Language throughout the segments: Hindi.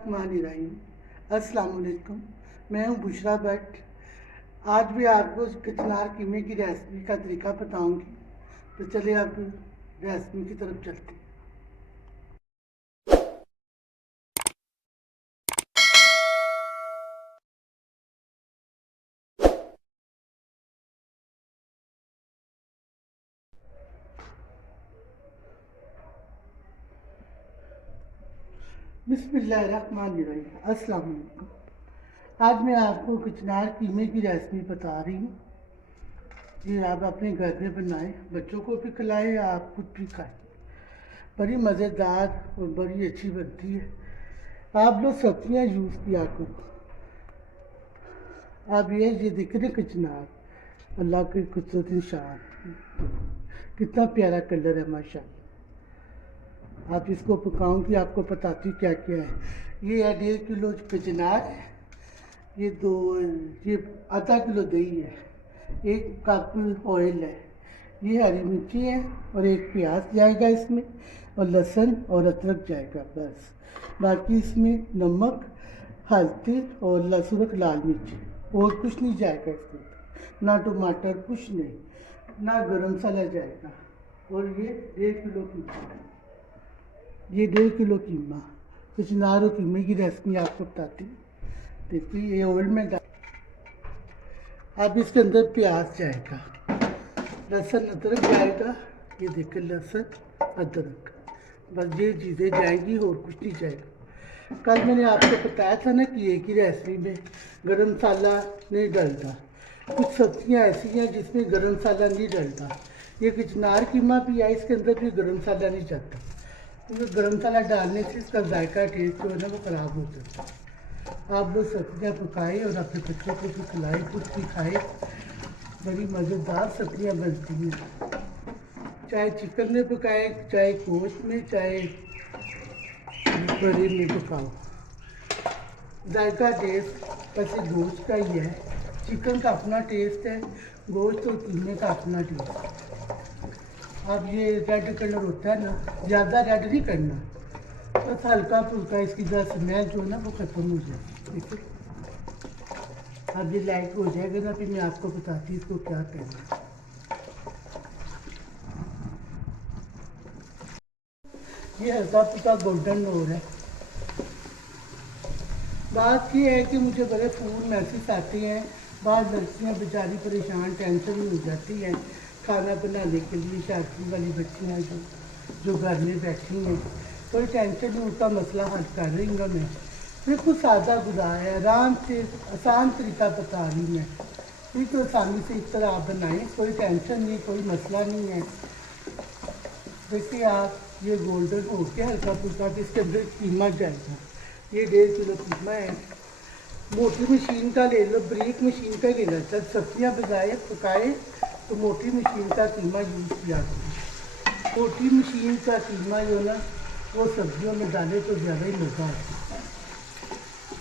बिस्मिल्लाहिर्रहमानिर्रहीम। अस्सलाम वालेकुम। मैं हूं बुशरा भट्ट। आज भी आपको कचनार कीमे की रेसिपी का तरीका बताऊंगी। तो चलिए आप रेसिपी की तरफ चलते हैं। बिस्मिल्लाहिर्रहमानिर्रहीम। अस्सलाम वालेकुम। आज मैं आपको कचनार कीमे की रेसिपी बता रही हूँ। ये आप अपने घर में बनाएं, बच्चों को भी खिलाएं या आप खुद भी खाएं। बड़ी मज़ेदार और बड़ी अच्छी बनती है। आप लोग सब्जियाँ यूज़ किया करो। आप ये दिख रहे कचनार, अल्लाह की कुदरत निशान, कितना प्यारा कलर है माशाल्लाह। आप इसको पकाऊंगी, आपको बताती क्या क्या है। ये है 1.5 किलो कचनार है, ये आधा किलो दही है, 1 कप ऑयल है, ये हरी मिर्ची है और 1 प्याज जाएगा इसमें, और लहसुन और अदरक जाएगा बस। बाकी इसमें नमक, हल्दी और लहसुन और लाल मिर्च, और कुछ नहीं जाएगा इसमें, ना टमाटर, कुछ नहीं, ना गरम मसाला जाएगा। और ये 1.5 किलो कीमा, ये 1.5 किलो कीमा, कचनार और कीमे की रेसिपी आपको बताती हूँ। देखिए ये ऑयल में डाल, अब इसके अंदर प्याज जाएगा, लहसुन अदरक जाएगा। ये देखिए लहसुन अदरक, बस ये चीज़ें जाएंगी और कुछ नहीं जाएगा। कल मैंने आपको बताया था ना कि एक ही रेसिपी में गरम मसाला नहीं डलता। कुछ सब्जियां ऐसी हैं जिसमें गरम मसाला नहीं डलता। ये कचनार कीमा भी है, इसके अंदर भी गरम मसाला नहीं जाता, क्योंकि गरम मसाला डालने से इसका जायका टेस्ट जो है ना वो ख़राब हो जाता है। आप लोग सब्जियाँ पकाएं और अपने बच्चों को भी खिलाएं, खुद भी खाएं। बड़ी मज़ेदार सब्जियाँ बनती हैं, चाहे चिकन में पकाए, चाहे गोश्त में, चाहे बड़े में पकाओ। जायका टेस्ट वैसे गोश्त का ही है, चिकन का अपना टेस्ट है, गोश्त और कीमे का अपना टेस्ट। अब ये रेड कलर होता है ना, ज़्यादा रेड नहीं करना, बस हल्का फुल्का इसकी जरा स्मेल जो है ना वो ख़त्म हो जाएगी। ठीक है, अब ये लाइट हो जाएगा ना, फिर मैं आपको बताती हूँ इसको क्या करना है। ये हल्का फुल्का गोल्डन हो रहा है। बात ये है कि मुझे बड़े फ़ोन मैसेज आते हैं, बाद लड़कियाँ बेचारी परेशान, टेंशन में हो जाती हैं खाना बनाने के लिए। शादी वाली बच्चियाँ जो घर में बैठी हैं, कोई टेंशन नहीं, उनका मसला हल कर रही हूँ मैं। बिल्कुल सादा गुज़ारा है, आराम से आसान तरीका बता रही मैं। बिल्कुल आसानी से इस तरह आप बनाएं, कोई टेंशन नहीं, कोई मसला नहीं है। देखिए आप, ये गोल्डन हो गया हल्का फुल्का, इसके अंदर कीमा जाएगा। ये 1.5 किलो कीमा है। मोटी मशीन का ले लो, बारीक मशीन का ले लो। जब सब्जियाँ पकाए तो मोटी मशीन का कीमा यूज़ किया करो। मोटी मशीन का कीमा जो ना वो सब्जियों में डाले तो ज़्यादा ही मज़ा आता है।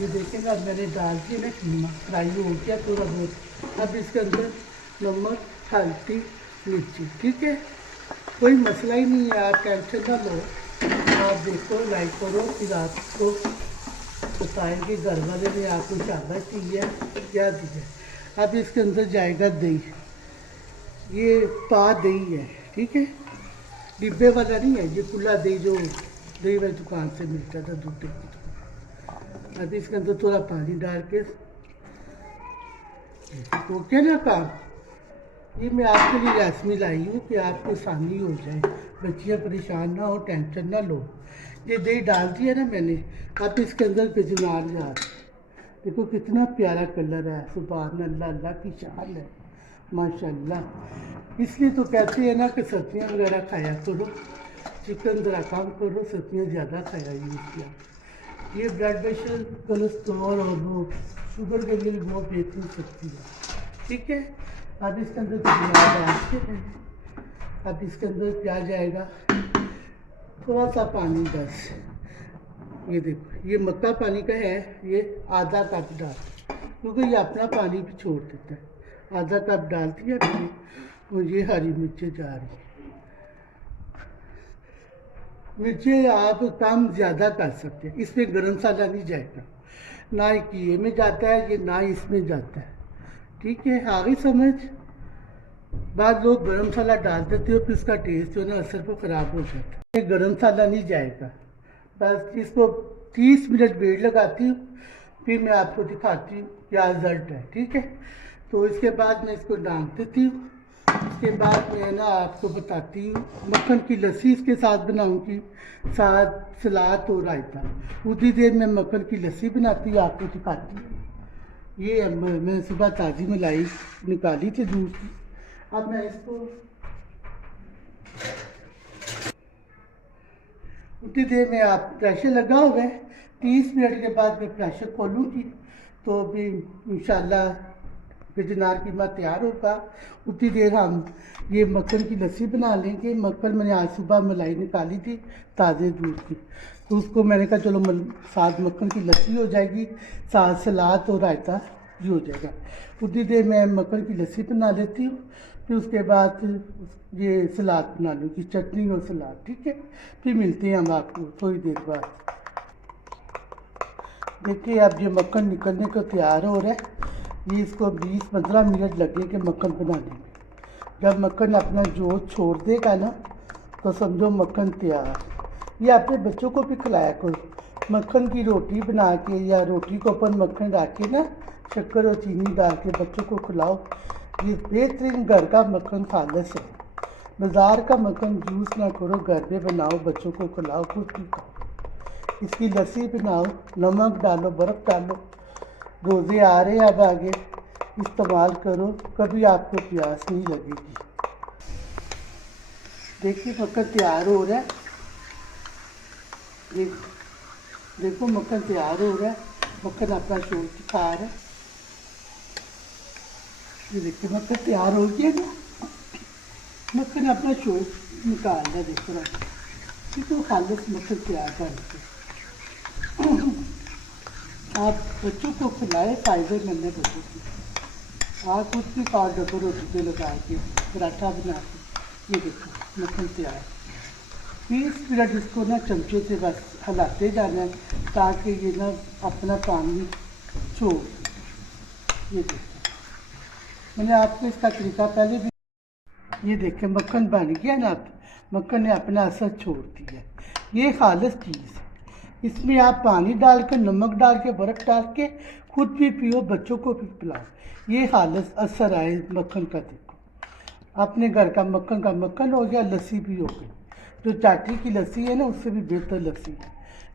ये देखेंगे मैंने डाल दिया ना, कीमा फ्राई हो गया थोड़ा बहुत। अब इसके अंदर नमक, हल्दी, मिर्ची, ठीक है, कोई मसला ही नहीं है, आप टेंशन ना लो। आप देखो, लाइक करो, फिर आपको बताएंगे घर वाले ने आपको ज़्यादा चाहिए क्या दिया। अब इसके अंदर जाएगा दही, ये पा दही है, ठीक है, डिब्बे वाला नहीं है, ये खुला दही जो दही वाली दुकान से मिलता था, दूध की दुकान। अब इसके अंदर थोड़ा पानी डाल के ओके ना काम। ये मैं आपके लिए रेसिपी लाई हूँ कि आपको आसानी हो जाए, बच्चियाँ परेशान ना हो, टेंशन ना लो। ये दही डाल दिया ना मैंने, अब इसके अंदर कचनार जा, देखो कितना प्यारा कलर है, सुभान अल्लाह, अल्लाह की शान है माशाल्लाह। इसलिए तो कहते हैं ना कि सब्जियाँ वगैरह खाया करो, चिकन ज़रा कम करो, सब्जियाँ ज़्यादा खाया यूज़ किया। ये ब्लड प्रेशर, कोलेस्ट्रॉल और वो शुगर के लिए भी बहुत बेहतरीन सब्जी है, ठीक है। अब इसके अंदर अब इसके अंदर क्या जाएगा, थोड़ा सा पानी बस। ये देखो, ये मक्का पानी का है, ये आधा कप डाल, क्योंकि ये अपना पानी भी छोड़ देता है। आधा कप डाल दिया मैंने, और ये हरी मिर्चें जा रही हैं। मिर्ची आप कम ज़्यादा कर सकते हैं, इसमें गरम मसाला नहीं जाएगा, ना ही ये में जाता है ये, ना ही इसमें जाता है। ठीक है, आ गई समझ। बाद लोग गरम मसाला डाल देते हो, फिर उसका टेस्ट जो है ना असर को ख़राब हो जाता है। ये गरम मसाला नहीं जाएगा। बस इसको 30 मिनट वेट लगाती हूँ, फिर मैं आपको दिखाती हूँ क्या रिजल्ट है। ठीक है, तो इसके बाद मैं इसको डाल देती हूँ। उसके बाद मैं ना आपको बताती हूँ, मक्खन की लस्सी इसके साथ बनाऊँगी, साथ सलाद और रायता। उतनी देर में मक्खन की लस्सी बनाती हूँ, आपको दिखाती हूँ। ये मैं सुबह ताज़ी मलाई निकाली थी दूध की। अब मैं इसको उतनी देर में, आप प्रेशर लगा हुआ है, 30 मिनट के बाद मैं प्रेशर खोलूँगी तो भी इंशाल्लाह गजनार कीमा तैयार होगा। उतनी देर हम ये मक्खन की लस्सी बना लेंगे। मक्खन मैंने आज सुबह मलाई निकाली थी ताज़े दूध की, तो उसको मैंने कहा चलो साथ मक्खन की लस्सी हो जाएगी, साथ सलाद और रायता भी हो जाएगा। उतनी देर मैं मक्खन की लस्सी बना लेती हूँ, फिर उसके बाद ये सलाद बना लूँगी, चटनी और सलाद। ठीक है, फिर मिलते हैं हम आपको थोड़ी देर बाद। देखिए अब ये मक्खन निकलने को तैयार हो रहा है। ये इसको 20-15 मिनट लगेंगे मक्खन बनाने में। जब मक्खन अपना जोश छोड़ देगा ना, तो समझो मक्खन तैयार। ये अपने बच्चों को भी खिलाया करो। मक्खन की रोटी बना के या रोटी को ऊपर मक्खन डाल के ना, शक्कर और चीनी डाल के बच्चों को खिलाओ। ये बेहतरीन घर का मक्खन खालस है। बाज़ार का मक्खन यूज़ ना करो, घर पे बनाओ, बच्चों को खिलाओ, खुद भी खाओ। इसकी लस्सी बनाओ, नमक डालो, बर्फ़ डालो। रोज़े आ रहे हैं अब आगे, इस्तेमाल करो, कभी आपको प्यास नहीं लगेगी। देखिए मक्खन तैयार हो रहा है। देखो मक्खन तैयार हो रहा है, मक्खन अपना शोर दिखा रहा है। ये देखिए मक्खन तैयार हो गया ना, मक्खन अपना शोर निकाल रहा है। देखो तो खालिश मक्खन तैयार कर के आप बच्चों को खिलाए, फ़ायदेमंद है बच्चों की। आप खुद भी खाओ, डब्बो रोटी पे लगा के पराठा बना के। ये देखो मक्खन तैयार। 20 मिनट इसको ना चमचे से बस हिलाते जाना है, ताकि ये ना अपना पानी छोड़। ये देखो मैंने आपको इसका तरीका पहले भी। ये देखें मक्खन बन गया ना, मक्खन ने अपना असर छोड़ दिया। ये खालिश चीज़ है। इसमें आप पानी डाल के, नमक डाल के, बर्फ़ डाल के खुद भी पियो, बच्चों को भी पिलाओ। ये खालिश असर आए मक्खन का। देखो अपने घर का मक्खन हो गया, लस्सी भी हो गई। जो चाटी की लस्सी है ना, उससे भी बेहतर लस्सी है।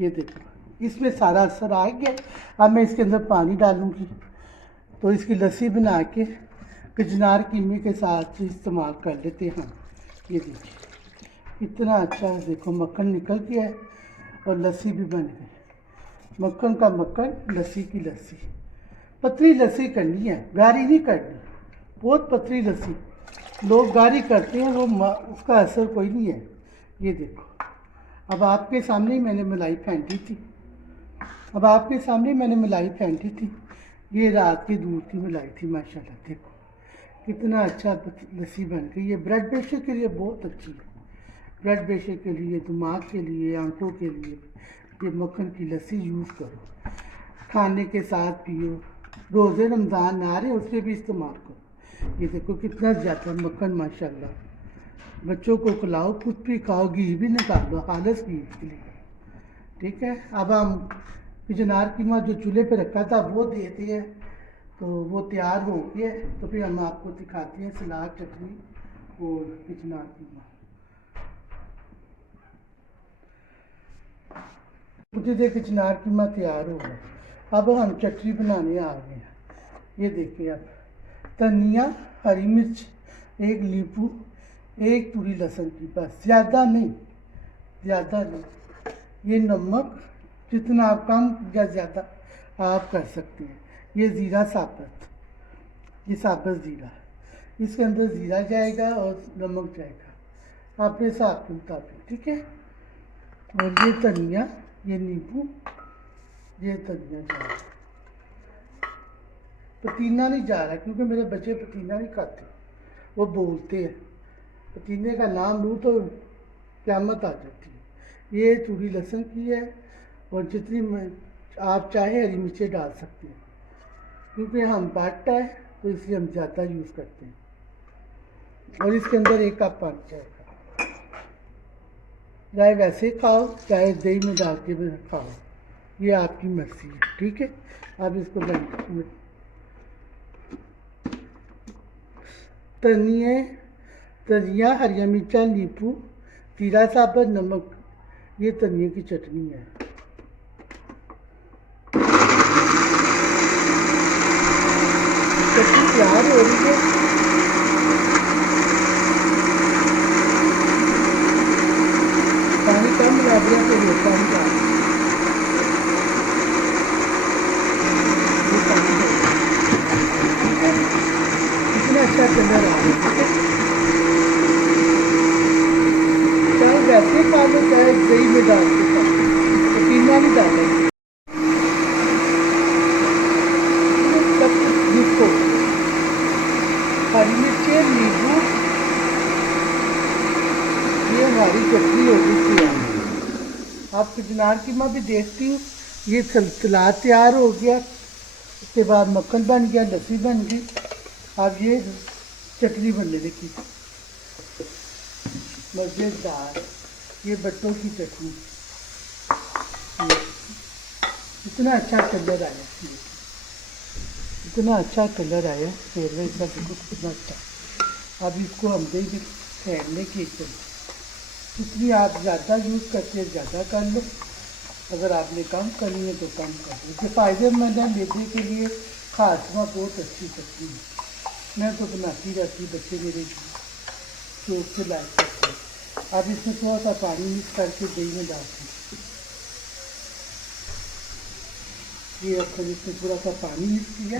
ये देखो इसमें सारा असर आ गया। अब मैं इसके अंदर पानी डालूँगी, तो इसकी लस्सी बना के गजनार कीमे के साथ इस्तेमाल कर लेते हैं। ये देखिए इतना अच्छा है। देखो मक्खन निकल गया है और लस्सी भी बन गई। मक्खन का मक्खन, लस्सी की लस्सी। पतली लस्सी करनी है, गाढ़ी नहीं करनी, बहुत पतली लस्सी। लोग गाढ़ी करते हैं, वो उसका असर कोई नहीं है। ये देखो अब आपके सामने ही मैंने मलाई फेंटी थी। ये रात की दूध की मलाई थी। माशाल्लाह देखो कितना अच्छा लस्सी बन गई। ये ब्लड प्रेशर के लिए बहुत अच्छी है, ब्लड प्रेशर के लिए, दिमाग के लिए, आंखों के लिए। ये मक्खन की लस्सी यूज़ करो, खाने के साथ पियो। रोज़े रमज़ान आ रहे हैं, उससे भी इस्तेमाल करो। ये देखो कितना ज़्यादा मक्खन माशाल्लाह। बच्चों को खिलाओ, खुद भी खाओ, घी भी निकालो, खालिश घी के लिए। ठीक है, अब हम गजनार कीमा जो चूल्हे पे रखा था वो देते हैं, तो वो तैयार हो गया। तो फिर हम आपको दिखाते हैं सलाद, चटनी और गजनार कीमा। मुझे देख गजनार कीमा तैयार हो गया। अब हम चटनी बनाने आ गए हैं। ये देखिए अब धनिया, हरी मिर्च, एक नींबू, एक तुरी लहसुन की, बस, ज़्यादा नहीं। ये नमक जितना आप कम या ज़्यादा आप कर सकते हैं। ये ज़ीरा साबुत, ये साबुत ज़ीरा, इसके अंदर ज़ीरा जाएगा और नमक जाएगा अपने हिसाब के मुताबिक। ठीक है, और ये धनिया, ये नींबू, ये धनिया जाएगा। पतीना नहीं जा रहा क्योंकि मेरे बच्चे पतीना नहीं खाते, वो बोलते हैं। पतीने का नाम लूँ तो क़यामत आ जाती है। ये चूड़ी लहसुन की है, और जितनी आप चाहे हरी मिर्चें डाल सकते हैं, क्योंकि हम पाट है तो इसलिए हम ज़्यादा यूज़ करते हैं। और इसके अंदर 1 कप पानी जाएगा। चाहे वैसे खाओ, चाहे दही में डाल के भी खाओ, ये आपकी मर्जी है। ठीक है, आप इसको धनिया, हरिया मिर्चा, नींबू, जीरा साबुत, नमक, ये धनिया की चटनी है। चटनी तैयार हो रही है। पानी कम लग रहा तो ये पानी डाल, ठीक है। इतना अच्छा कलर आ रहा है। ठीक है, चाहे वैसे खा लो, चाहे दही में डाल के खा लो, तो कीमा नहीं डालेंगे। सब देखो, हरी मिर्चें, नींबू, ये हमारी चटनी हो गई तैयार। आप चिनार कीमा भी देखती हूँ। ये सलाद तैयार हो गया, उसके बाद मक्खन बन गया, लस्सी बन गई। अब ये चटनी बनने लगी मज़ेदार, ये बट्टों की चटनी। इतना अच्छा कलर आया, इतना अच्छा कलर आया, फेरवे इसका देखो कितना अच्छा। अब इसको हम देंगे फेरने के लिए। जितनी आप ज़्यादा यूज़ करते हैं ज़्यादा कर लो, अगर आपने कम करनी है तो कम कर लो। इसके फ़ायदेमंद है, मैदे के लिए खासमा बहुत अच्छी चटनी है। मैं तो बनाती रहती, बच्चे मेरे शौक से लाइक करते हैं। अब इसमें थोड़ा सा पानी मिक्स करके दही में डालती हूँ। ये अब इसमें थोड़ा सा पानी मिक्स किया।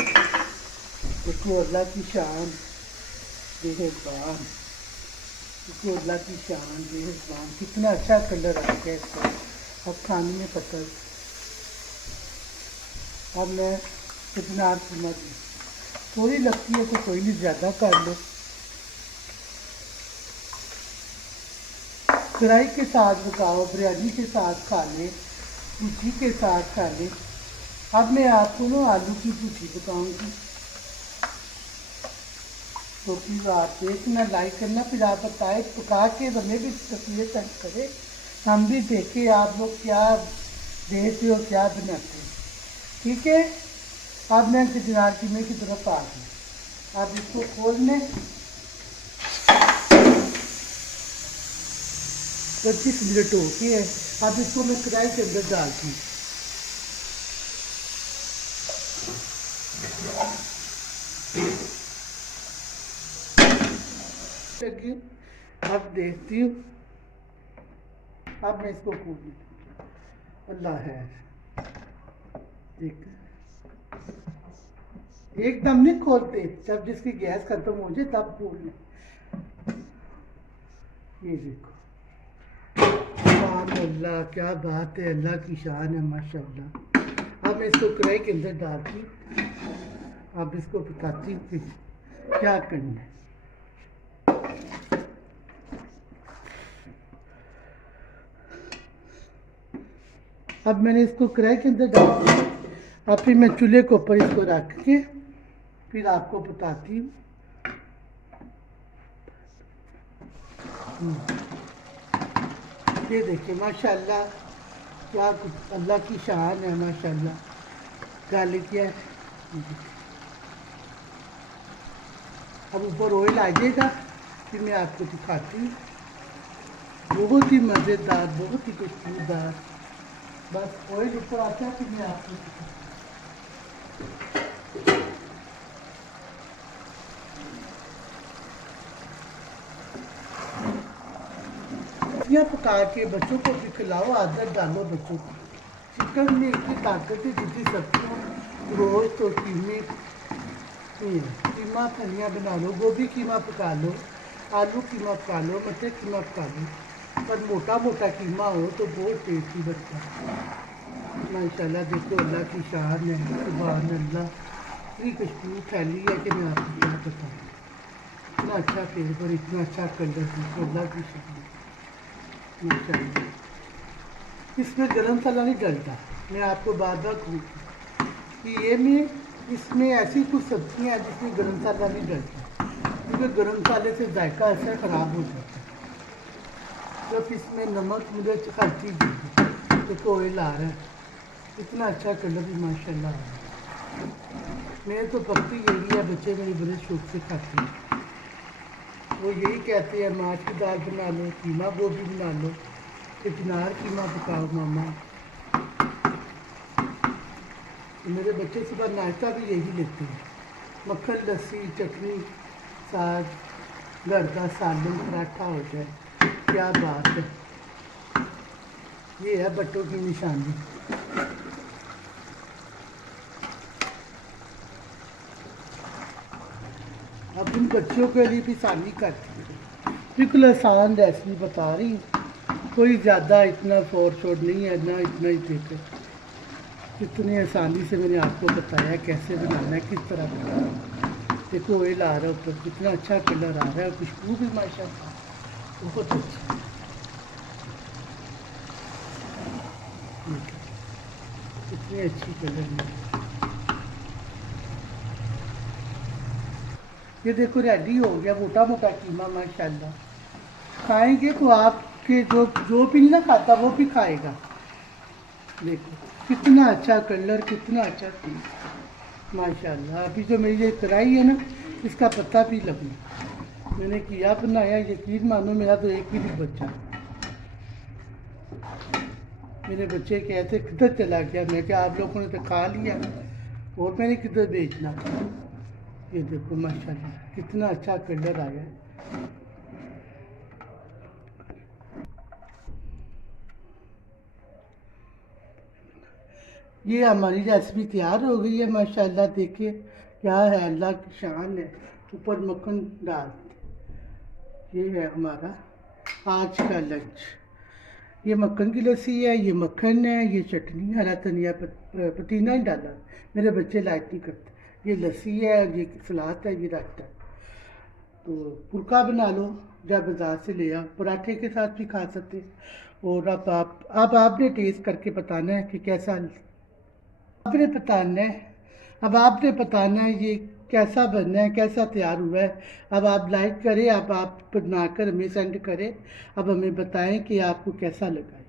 देखो अल्लाह की शान बेहबान, देखो अल्लाह की शान बेहबान, कितना अच्छा कलर आ गया इसका। अब खाने में पता। अब मैं चिनार कीमा दी, थोड़ी लगती है तो कोई नहीं, ज़्यादा कर लो। कढ़ाई के साथ पकाओ, बिरयानी के साथ खा ले, भुजी के साथ खा ले। अब मैं आपको ना आलू की भुजी पकाऊंगी, तो प्लीज़ आप देखना, लाइक करना, फिर आप बताए पका के हमें भी तस्वीरें सेंड करें, हम भी देखें आप लोग क्या देखते हो, क्या बनाते हैं। ठीक है, अब मैं चिनार कीमे की तरफ आ गई। अब इसको खोल लें, 25 मिनट हो गए हैं। अब इसको मैं कढ़ाई के अंदर डालती हूँ। अब देखती हूँ, अब मैं इसको खोल लेती। अल्लाह है, एकदम नहीं खोलते, जब जिसकी गैस खत्म हो जाए तब खोल लें। ये देखो, अल्लाह क्या बात है, अल्लाह की शान है, माशाल्लाह। अब मैं इसको कढ़ाई के अंदर डालती, अब इसको बताती हूँ कि क्या करना है। अब मैंने इसको कढ़ाई के अंदर डाल दिया। अब फिर मैं चूल्हे के ऊपर इसको रख के फिर आपको बताती हूँ। ये देखिए माशाल्लाह, क्या कुछ अल्लाह की शान है, माशाल्लाह। गाले किया है, अब ऊपर ऑयल आ जाएगा, फिर मैं आपको दिखाती हूँ। बहुत ही मज़ेदार, बहुत ही खुशबूदार। बस ऑयल ऊपर आता है, फिर मैं आपको दिखाती हूँ। पका के बच्चों को भी खिलाओ, आदत डालो बच्चों को। चिकन में इतनी ताकत है, जितनी सब्जियों रोज तो कीमा फलियाँ बना लो, गोभी कीमा पका लो, आलू कीमा पका लो, मटर कीमा पका लो, पर मोटा मोटा कीमा हो तो बहुत टेस्टी बनता है। माशाल्लाह, देखो अल्लाह की शान है, सुभान अल्लाह। इतनी खुशबू फैली है कि मैं आपको क्या बताऊँ। इतना अच्छा फ्लेवर, इतना अच्छा कलर, देखो अल्लाह की शान है, माशाल्लाह। इसमें गरम मसाला नहीं डलता। मैं आपको बार बार कहूँ कि ये में इसमें ऐसी कुछ सब्जियाँ हैं जिसमें गरम मसाला नहीं डलता, क्योंकि गरम मसाले से जायका ऐसा ख़राब हो जाता है। सिर्फ इसमें नमक मिर्च हर चीज़ दी, देखो ऑयल आ रहा है, इतना अच्छा कलर भी माशाल्लाह आ रहा है। मेरे तो पकती यही है, बच्चे मेरे बड़े शौक से खाते हैं। वो यही कहते हैं माछ की दाल बना लो, कीमा गोभी बना लो, चिनार कीमा पकाओ मामा। तो मेरे बच्चे सुबह नाश्ता भी यही लेते हैं, मक्खन लस्सी चटनी साग, घर का सालन पराठा हो जाए, क्या बात है। ये है बट्टों की निशानी। अब इन बच्चों के लिए भी आसानी करती है, बिल्कुल आसान रेसिपी बता रही हूँ, कोई ज़्यादा इतना फोर शोर नहीं है ना, इतना ही देखे। इतनी आसानी से मैंने आपको बताया कैसे बनाना है, किस तरह बनाना है। देखो ऑयल आ रहा है ऊपर, कितना अच्छा कलर आ रहा है, खुशबू भी माशाल्लाह बहुत अच्छी। कितनी अच्छी कलर है। ये देखो रेडी हो गया मोटा मोटा कीमा माशाल्लाह। खाएंगे तो आपके जो जो भी ना खाता वो भी खाएगा। देखो कितना अच्छा कलर, कितना अच्छा टेस्ट माशाल्लाह। अभी जो मेरी ये कढ़ाई है ना, इसका पता भी लगना मैंने किया बनाया, यकीन मानो मेरा तो एक भी नहीं बचा। मेरे बच्चे कहते किधर चला गया, मैं क्या आप लोगों ने तो खा लिया और मैंने किधर बेचना था। ये देखो माशाल्लाह कितना अच्छा कलर आया है। ये हमारी रेसिपी तैयार हो गई है माशाल्लाह। देखिए क्या है, अल्लाह की शान है। ऊपर मक्खन डाल, ये है हमारा आज का लंच। ये मक्खन की लस्सी है, ये मक्खन है, ये चटनी, हरा धनिया पुदीना ही डाला, मेरे बच्चे लाइक नहीं करते। ये लस्सी है, ये सलाद है, ये रायता है। तो फुल्का बना लो या बाज़ार से ले आओ, पराठे के साथ भी खा सकते हैं। और अब आपने टेस्ट करके बताना है कि कैसा, आपने बताना है, अब आपने बताना है ये कैसा बनना है, कैसा तैयार हुआ है। अब आप लाइक करें, अब आप बनाकर हमें सेंड करें, अब हमें बताएं कि आपको कैसा लगा।